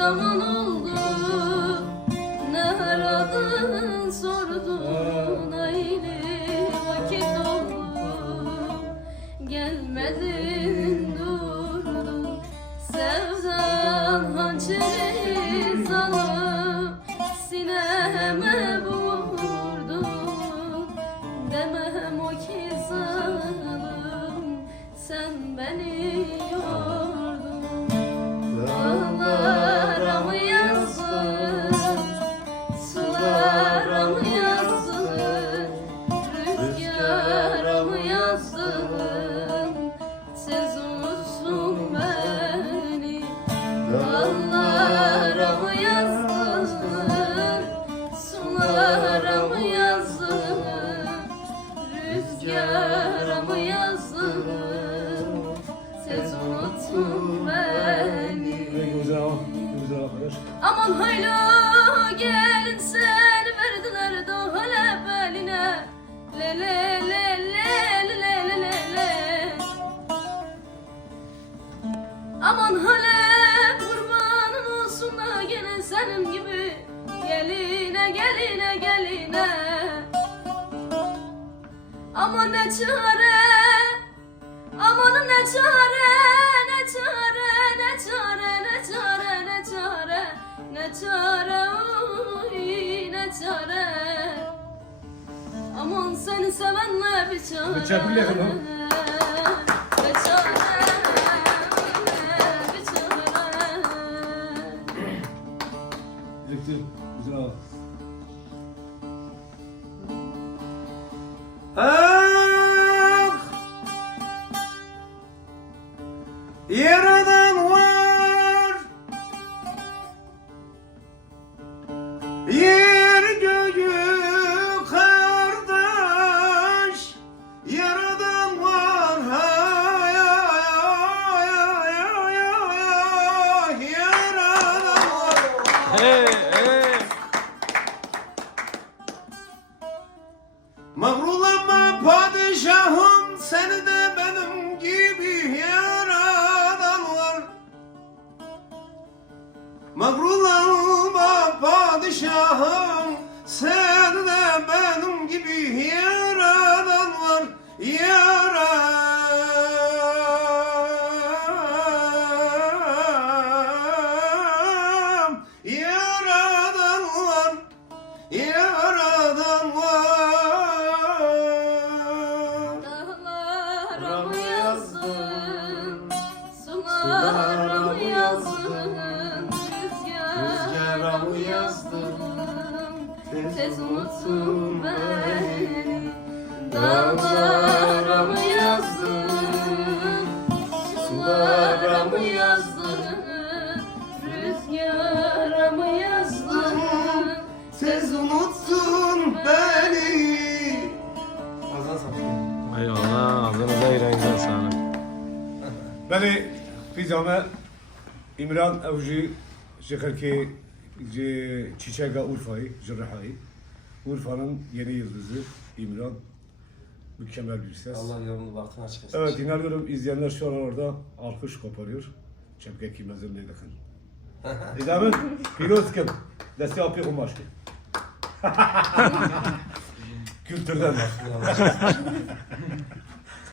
zaman oldu, ne aradın sordun, hayli vakit oldu, gelmedin durdun, sevdan hançeri zalıp sineme vurdun, demem o ki zalim, sen beni yordun. Dağlara mı yazdın, sulara mı yazdın, rüzgara mı yazdın, siz unutsun beni. Dağlara mı yazdın, sulara mı yazdın, rüzgara mı yazdın, siz unutun beni. Güzel arkadaş. Aman haylo gelin seni verdiler dağla beline, le le le le le le le le. Aman hale kurbanın olsun da gene senin gibi geline geline geline. Aman ne çare, aman ne çare, ne çare, ne çare, ne çare, ne çare, ne çare, oy, ne çare. Aman seni sevenle bir çare, Bıçak bile yapalım. bir çare, bir çare. Güzel. Ah, yaradan var, yer göğü kardeş, yaradan var, hay hay hay hay hay, yaradan var. Hey, hey. Mağrurlanma padişahım, seni de benim gibi yaradan var. Mağrurlanma padişahım, seni de benim gibi yaradan var. Yaradan var, yaradan var. Dağlara mı yazdın, sulara mı yazdın, rüzgara mı yazdın, tez unutsun beni. Dağlara mı yazdın, sulara mı yazdın, rüzgara mı yazdın, Tez unutsun beni. Azan satayım. Eyvallah, ağzınıza yüreğinize sağlık. Beni pijama İmran Avcı şekerki Çiçeğe Urfa'yı, Cerraha'yı. Urfa'nın yeni yıldızı İmran. Mükemmel bir ses. Allah yolunu baktın açık etsin. Evet, inanıyorum izleyenler şu an orada alkış koparıyor. Çepke kimezim ne dakın. İdamın pilot kim? Desti yapıyor kumaşlı. Kültürden bak.